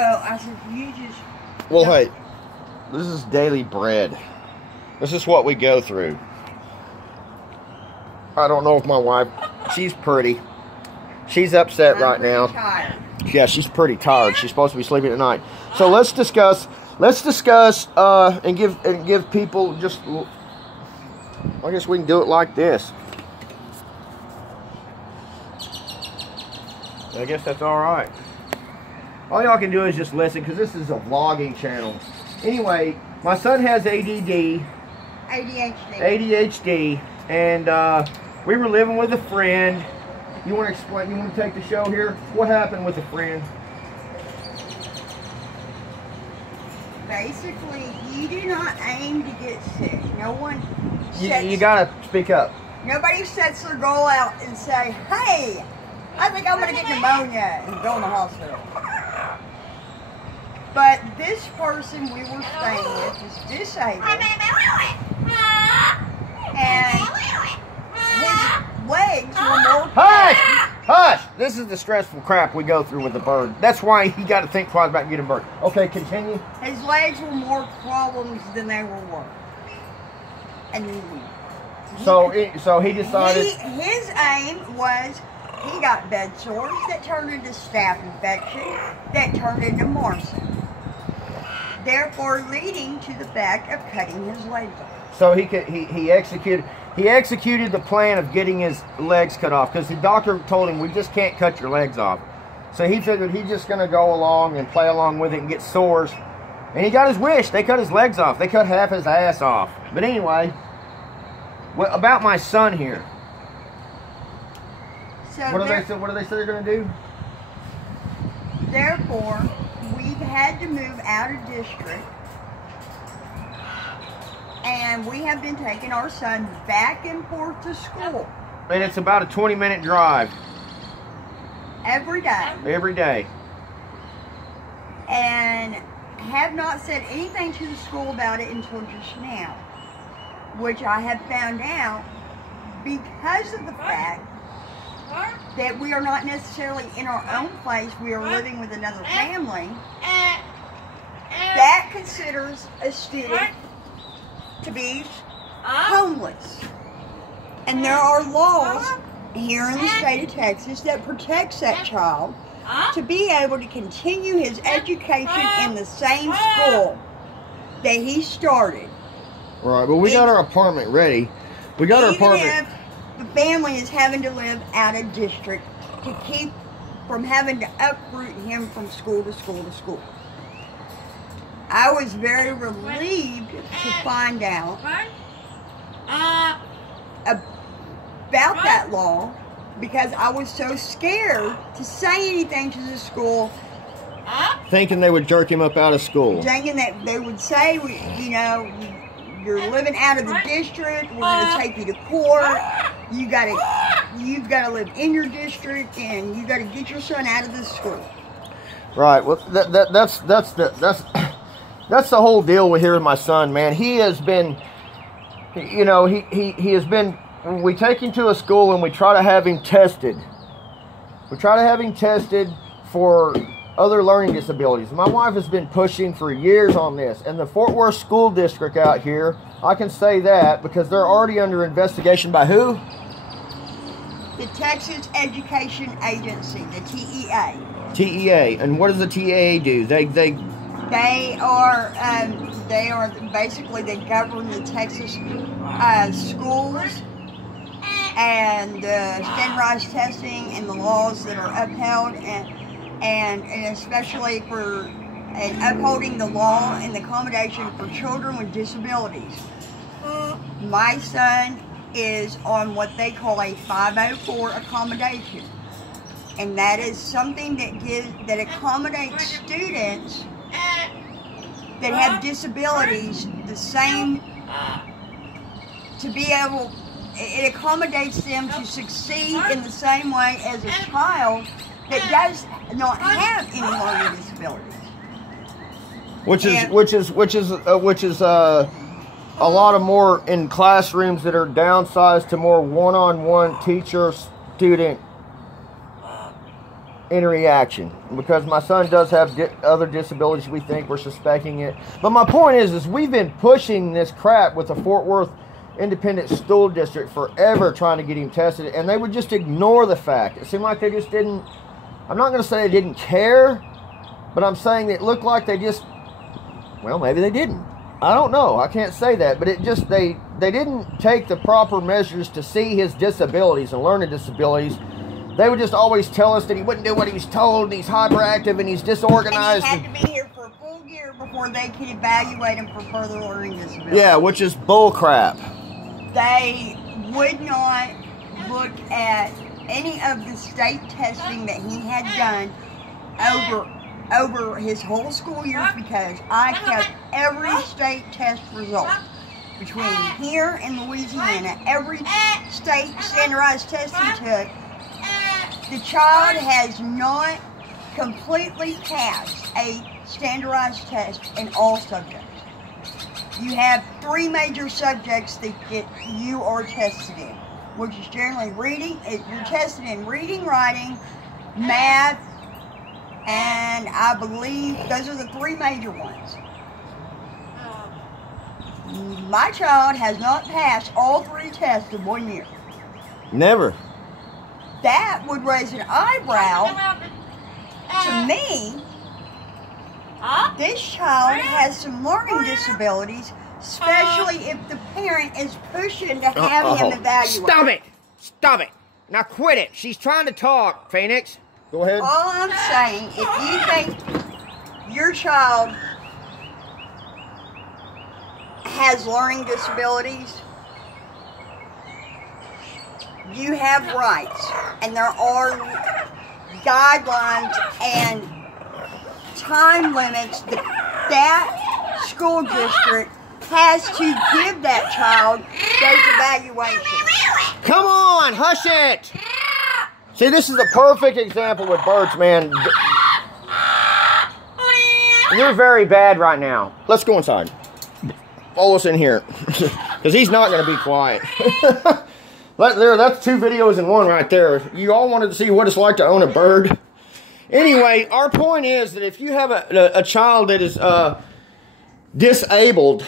I said, you just... Well, hey, this is daily bread. This is what we go through. I don't know if my wife, she's pretty. She's upset right now. Tired. Yeah, she's pretty tired. She's supposed to be sleeping at night. So let's discuss and give people just, I guess we can do it like this. I guess that's all right. All y'all can do is just listen, because this is a vlogging channel. Anyway, my son has ADHD, and we were living with a friend. You want to explain? You want to take the show here? What happened with a friend? Basically, you do not aim to get sick. No one. You gotta speak up. Nobody sets their goal out and say, "Hey, I think I'm gonna get pneumonia," and go in the hospital. But this person we were staying with is disabled, and his legs were more... Hush! Hush! This is the stressful crap we go through with the bird. That's why he got to think twice about getting a bird. Okay, continue. His legs were more problems than they were work. And so he decided... His aim was... He got bed sores that turned into staph infection, that turned into MRSA. Therefore, leading to the fact of cutting his legs off. So he executed the plan of getting his legs cut off, because the doctor told him, we just can't cut your legs off. So he figured he's just going to go along and play along with it and get sores. And he got his wish. They cut his legs off. They cut half his ass off. But anyway, about my son here. So what do they say they're going to do? Therefore, we've had to move out of district, and we have been taking our son back and forth to school. And it's about a 20-minute drive. Every day. Every day. And have not said anything to the school about it until just now, which I have found out because of the fact that we are not necessarily in our own place, we are living with another family that considers a student to be homeless. And there are laws here in the state of Texas that protects that child to be able to continue his education in the same school that he started. Right, but we got our apartment ready. We got our apartment. The family is having to live out of district to keep from having to uproot him from school to school to school. I was very relieved to find out about that law, because I was so scared to say anything to the school. Thinking they would jerk him up out of school. Thinking that they would say, you know, you're living out of the district, we're going to take you to court, you've got to live in your district, and you got to get your son out of this school. Right. Well, that's the whole deal with here with my son, man. He has been, you know, he has been. We take him to a school and we try to have him tested. We try to have him tested for other learning disabilities. My wife has been pushing for years on this, and the Fort Worth School District out here, I can say that because they're already under investigation by who? The Texas Education Agency, the TEA. TEA, and what does the TEA do? They are basically, they govern the Texas schools and standardized testing and the laws that are upheld, and especially for upholding the law and the accommodation for children with disabilities. My son is on what they call a 504 accommodation, and that is something that accommodates students that have disabilities the same, to be able, it accommodates them to succeed in the same way as a child that does not have any learning disabilities. Which is a lot of more in classrooms that are downsized to more one-on-one teacher-student any reaction, because my son does have other disabilities. We think we're suspecting it, but my point is we've been pushing this crap with the Fort Worth Independent School District forever, trying to get him tested, and they would just ignore the fact. It seemed like they just didn't. I'm not going to say they didn't care, but I'm saying it looked like they just, well, maybe they didn't. I don't know. I can't say that, but it just, they didn't take the proper measures to see his disabilities and learning disabilities. They would just always tell us that he wouldn't do what he was told, and he's hyperactive, and he's disorganized. And he had to be here for a full year before they could evaluate him for further learning disabilities. Yeah, which is bull crap. They would not look at any of the state testing that he had done over his whole school years, because I kept every state test result between here and Louisiana. Every state standardized test he took, the child has not completely passed a standardized test in all subjects. You have 3 major subjects that you are tested in, which is generally reading. You're tested in reading, writing, math, and I believe those are the 3 major ones. My child has not passed all 3 tests in 1 year. Never. That would raise an eyebrow to me. This child has some learning disabilities, especially if the parent is pushing to have him evaluated. Stop it! Stop it! Now quit it! She's trying to talk, Phoenix. Go ahead. All I'm saying, if you think your child has learning disabilities, you have rights, and there are guidelines and time limits that school district has to give that child those evaluations. Come on, hush it! See, this is a perfect example with Birch, man. You're very bad right now. Let's go inside. Follow us in here, because he's not going to be quiet. That's 2 videos in one right there. You all wanted to see what it's like to own a bird. Anyway, our point is that if you have a child that is disabled,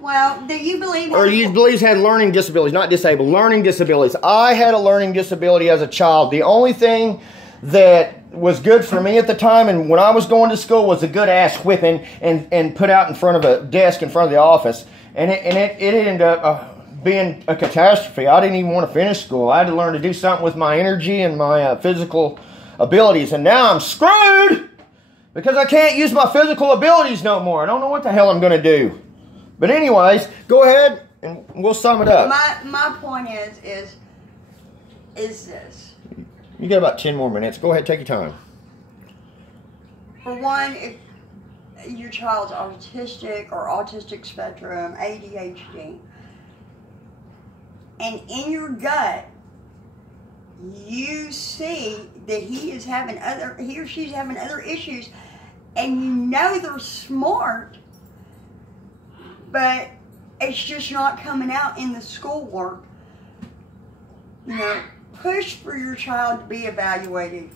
well, do you believe, or you believe had learning disabilities, not disabled, learning disabilities. I had a learning disability as a child. The only thing that was good for me at the time, and when I was going to school, was a good ass whipping and put out in front of a desk in front of the office, and it ended up being a catastrophe. I didn't even want to finish school. I had to learn to do something with my energy and my physical abilities, and now I'm screwed because I can't use my physical abilities no more. I don't know what the hell I'm going to do. But anyways, go ahead and we'll sum it up. My point is this. You got about 10 more minutes. Go ahead, take your time. For one, if your child's autistic or autistic spectrum, ADHD, and in your gut, you see that he or she's having other issues, and you know they're smart, but it's just not coming out in the schoolwork. You know, push for your child to be evaluated,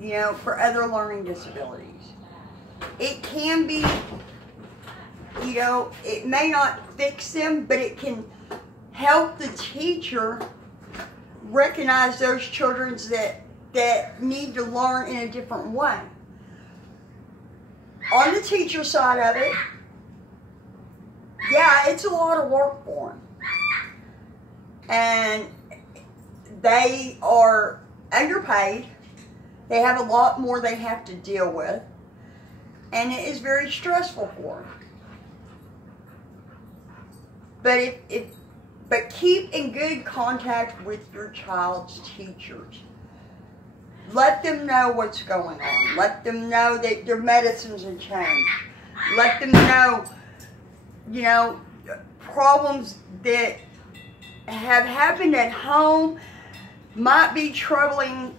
you know, for other learning disabilities. It can be, you know, it may not fix them, but it can help the teacher recognize those children that need to learn in a different way. On the teacher side of it, yeah, it's a lot of work for them. And they are underpaid. They have a lot more they have to deal with. And it is very stressful for them. But keep in good contact with your child's teachers. Let them know what's going on. Let them know that their medicines have changed. Let them know, you know, problems that have happened at home might be troubling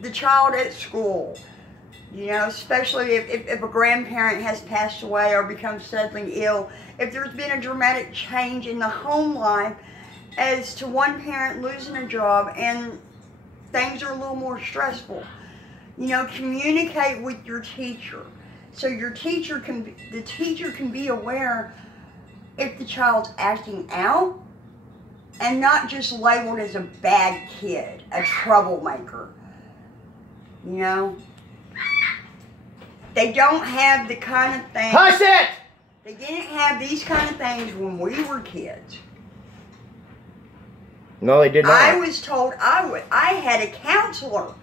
the child at school. You know, especially if a grandparent has passed away or become suddenly ill. If there's been a dramatic change in the home life as to one parent losing a job and things are a little more stressful. You know, communicate with your teacher. So the teacher can be aware if the child's acting out and not just labeled as a bad kid, a troublemaker. You know? They don't have the kind of things. Hush it! They didn't have these kind of things when we were kids. No, they did not. I was told I had a counselor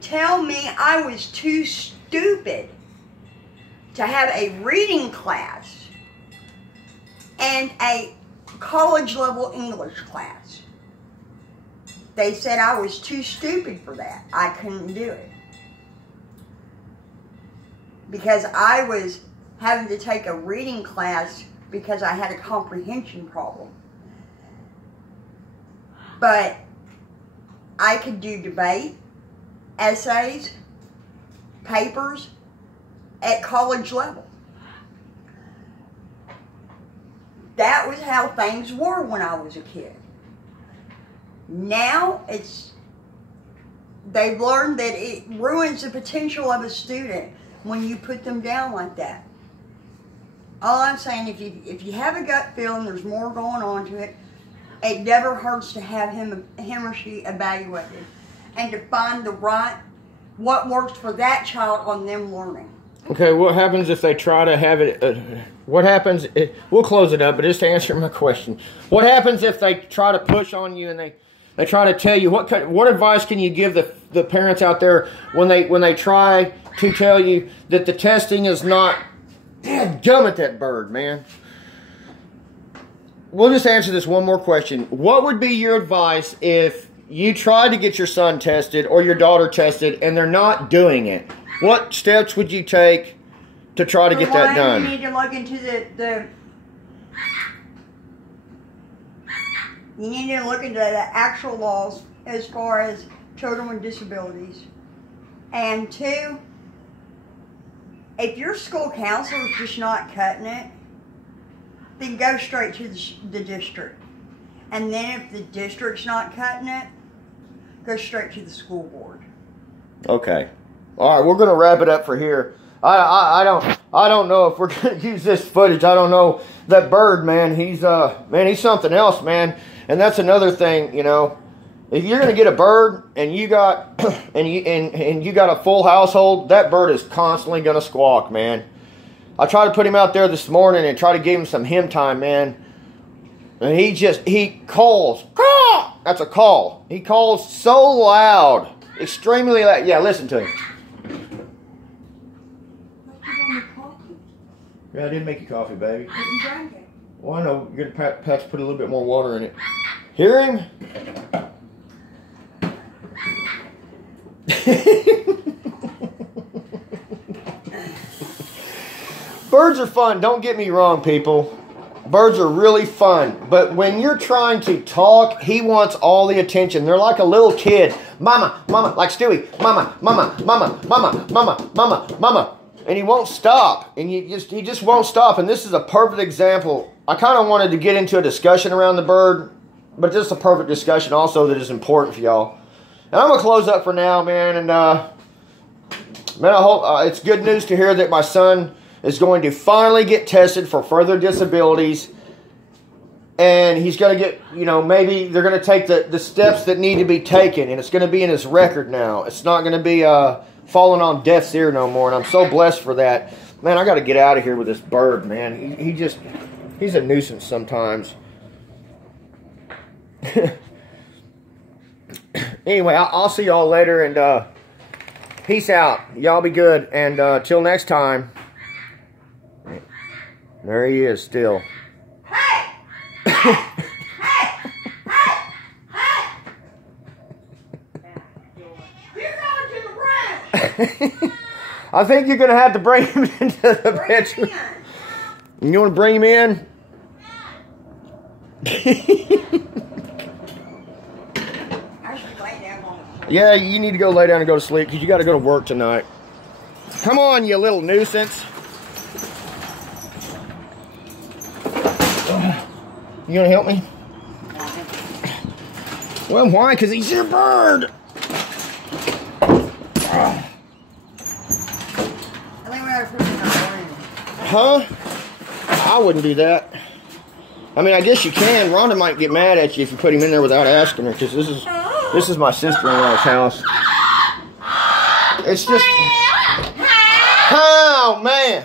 tell me I was too stupid to have a reading class and a college level English class. They said I was too stupid for that. I couldn't do it. Because I was having to take a reading class because I had a comprehension problem. But I could do debate, essays, papers at college level. That was how things were when I was a kid. Now they've learned that it ruins the potential of a student when you put them down like that. All I'm saying, if you have a gut feeling there's more going on to it, it never hurts to have him or she evaluated and to find what works for that child on them learning. Okay, what happens if they try to have it, what happens, we'll close it up, but just to answer my question, what happens if they try to push on you and they try to tell you, what advice can you give the parents out there when they try to tell you that the testing is not, gum at that bird, man. We'll just answer this one more question. What would be your advice if you tried to get your son tested or your daughter tested and they're not doing it? What steps would you take to try to get that done? You need to look into you need to look into the actual laws as far as children with disabilities. And two, if your school counselor is just not cutting it, then go straight to the district. And then if the district's not cutting it, go straight to the school board. Okay. All right, we're going to wrap it up for here. I don't know if we're going to use this footage. I don't know. That bird, man, he's something else, man. And that's another thing, you know. If you're going to get a bird and you got and you got a full household, that bird is constantly going to squawk, man. I tried to put him out there this morning and try to give him some hymn time, man. And he calls. Caw! That's a call. He calls so loud. Extremely loud. Yeah, listen to him. Yeah, I did make you coffee, baby. But you drank it. Well, I know. You're going to have to put a little bit more water in it. Hear him? Birds are fun. Don't get me wrong, people. Birds are really fun. But when you're trying to talk, he wants all the attention. They're like a little kid. Mama, mama, like Stewie. Mama, mama, mama, mama, mama, mama, mama. And he won't stop. And he just won't stop. And this is a perfect example. I kind of wanted to get into a discussion around the bird, but just a perfect discussion also that is important for y'all. And I'm going to close up for now, man. And, man, I hope it's good news to hear that my son is going to finally get tested for further disabilities. And he's going to get, you know, maybe they're going to take the steps that need to be taken. And it's going to be in his record now. It's not going to be falling on deaf's ear no more. And I'm so blessed for that. Man, I got to get out of here with this bird, man. He's a nuisance sometimes. Anyway, I'll see y'all later. And peace out. Y'all be good. And till next time. There he is still. Hey! Hey! Hey! Hey! You're going to the room! I think you're going to have to bring him into the bedroom. You want to bring him in? Yeah, you need to go lay down and go to sleep because you got to go to work tonight. Come on, you little nuisance. You gonna help me? Well, why? Because he's your bird. Huh? I wouldn't do that. I mean, I guess you can. Rhonda might get mad at you if you put him in there without asking her, because this is my sister-in-law's house. It's just... Oh, man!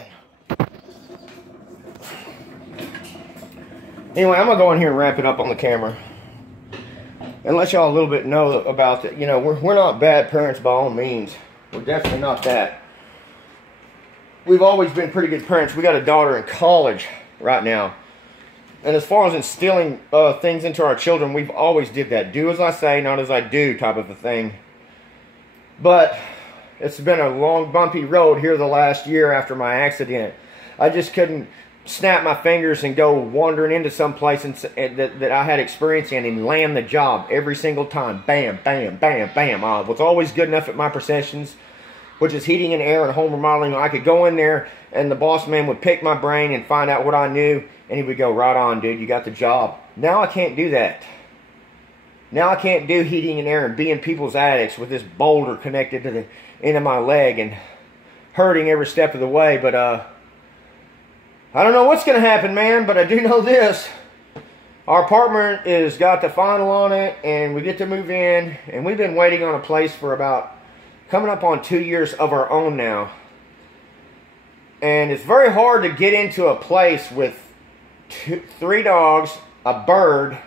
Anyway, I'm going to go in here and wrap it up on the camera. And let y'all a little bit know about that. You know, we're not bad parents by all means. We're definitely not that. We've always been pretty good parents. We got a daughter in college right now. And as far as instilling things into our children, we've always did that. Do as I say, not as I do type of a thing. But it's been a long, bumpy road here the last year after my accident. I just couldn't snap my fingers and go wandering into some place that I had experience in and land the job every single time. Bam, bam, bam, bam. I was always good enough at my professions, which is heating and air and home remodeling. I could go in there and the boss man would pick my brain and find out what I knew, and he would go, right on, dude, you got the job. Now I can't do that. Now I can't do heating and air and be in people's attics with this boulder connected to the end of my leg and hurting every step of the way. But I don't know what's going to happen, man, but I do know this. Our apartment has got the final on it, and we get to move in, and we've been waiting on a place for about coming up on 2 years of our own now. And it's very hard to get into a place with 3 dogs, a bird.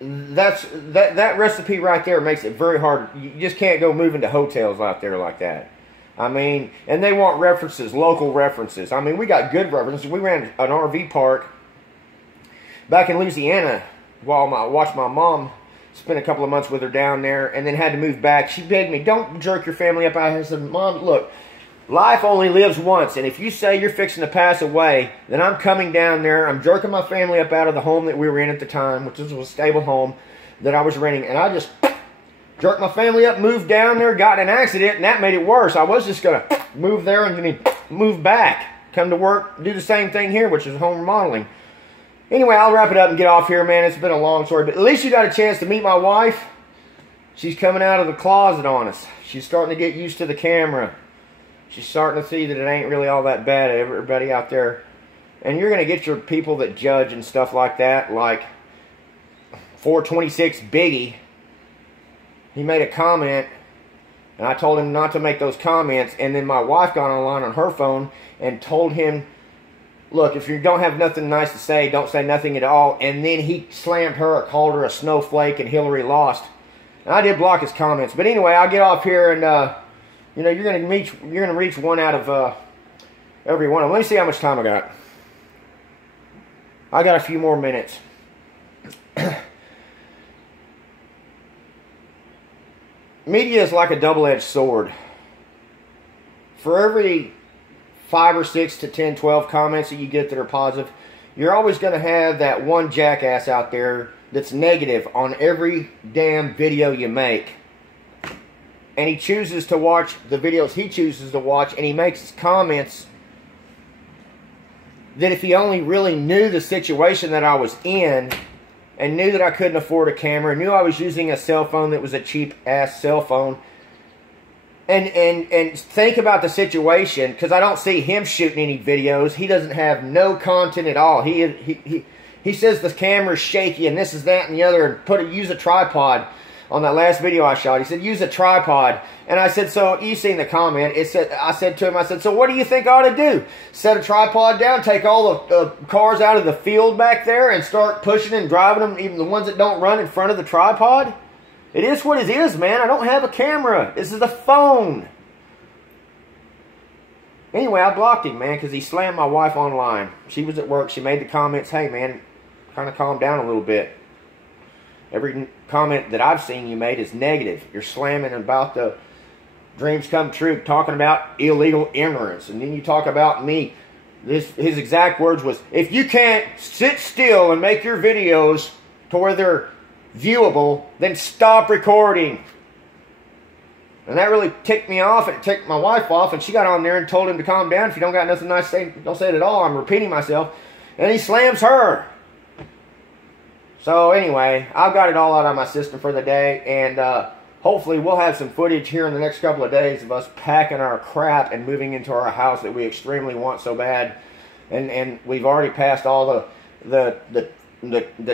That recipe right there makes it very hard. You just can't go move into hotels out there like that. I mean, and they want references, local references. I mean, we got good references. We ran an RV park back in Louisiana while I watched my mom spend a couple of months with her down there, and then had to move back. She begged me, don't jerk your family up. I said, Mom, look, life only lives once, and if you say you're fixing to pass away, then I'm coming down there. I'm jerking my family up out of the home that we were in at the time, which was a stable home that I was renting, and I just jerked my family up, moved down there, got in an accident, and that made it worse. I was just going to move there and then move back, come to work, do the same thing here, which is home remodeling. Anyway, I'll wrap it up and get off here, man. It's been a long story, but at least you got a chance to meet my wife. She's coming out of the closet on us. She's starting to get used to the camera. She's starting to see that it ain't really all that bad, everybody out there. And you're going to get your people that judge and stuff like that, like 426 Biggie. He made a comment, and I told him not to make those comments, and then my wife got online on her phone and told him, look, if you don't have nothing nice to say, don't say nothing at all. And then he slammed her, called her a snowflake, and Hillary lost. And I did block his comments. But anyway, I'll get off here, and you know, you're gonna reach one out of every one of them. Let me see how much time I got. I got a few more minutes. Media is like a double-edged sword. For every 5 or 6 to 10, 12 comments that you get that are positive, you're always going to have that one jackass out there that's negative on every damn video you make. And he chooses to watch the videos he chooses to watch, and he makes comments that if he only really knew the situation that I was in, and knew that I couldn't afford a camera, knew I was using a cell phone that was a cheap-ass cell phone, and think about the situation, because I don't see him shooting any videos. He doesn't have no content at all. He says the camera's shaky and this is that and the other, and use a tripod. On that last video I shot, he said, use a tripod. And I said, so, you seen the comment, I said to him, so what do you think I ought to do? Set a tripod down, take all the cars out of the field back there and start pushing and driving them, even the ones that don't run in front of the tripod? It is what it is, man. I don't have a camera. This is a phone. Anyway, I blocked him, man, because he slammed my wife online. She was at work. She made the comments, hey, man, kind of calm down a little bit. Every comment that I've seen you made is negative. You're slamming about the dreams come true, talking about illegal immigrants. And then you talk about me. His exact words was, if you can't sit still and make your videos to where they're viewable, then stop recording. And that really ticked me off, and it ticked my wife off, and she got on there and told him to calm down. If you don't got nothing nice to say, don't say it at all. I'm repeating myself. And he slams her. So anyway, I've got it all out of my system for the day, and hopefully we'll have some footage here in the next couple of days of us packing our crap and moving into our house that we extremely want so bad. And we've already passed all the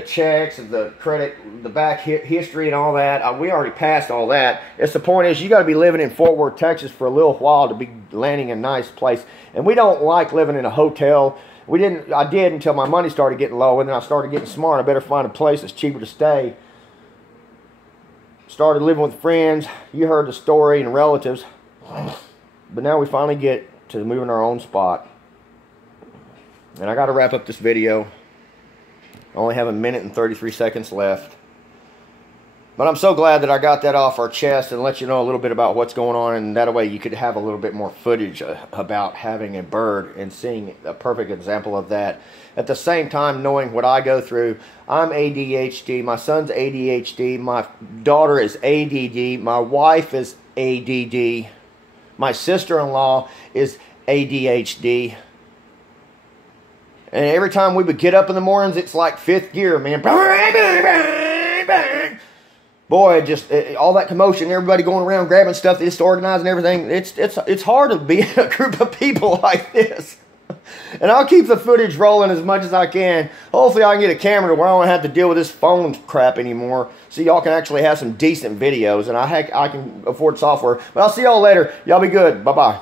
checks, the credit, the back history and all that. We already passed all that. It's the point is you got to be living in Fort Worth, Texas for a little while to be landing in a nice place. And we don't like living in a hotel. I did until my money started getting low, and then I started getting smart. I better find a place that's cheaper to stay. Started living with friends. You heard the story, and relatives. But now we finally get to moving our own spot. And I got to wrap up this video. I only have 1 minute and 33 seconds left. But I'm so glad that I got that off our chest and let you know a little bit about what's going on. And that way you could have a little bit more footage about having a bird and seeing a perfect example of that. At the same time, knowing what I go through. I'm ADHD. My son's ADHD. My daughter is ADD. My wife is ADD. My sister-in-law is ADHD. And every time we would get up in the mornings, it's like fifth gear, man. Boy, just all that commotion, everybody going around grabbing stuff, disorganizing everything. It's hard to be in a group of people like this. And I'll keep the footage rolling as much as I can. Hopefully I can get a camera where I don't have to deal with this phone crap anymore, so y'all can actually have some decent videos. And I can afford software. But I'll see y'all later. Y'all be good. Bye-bye.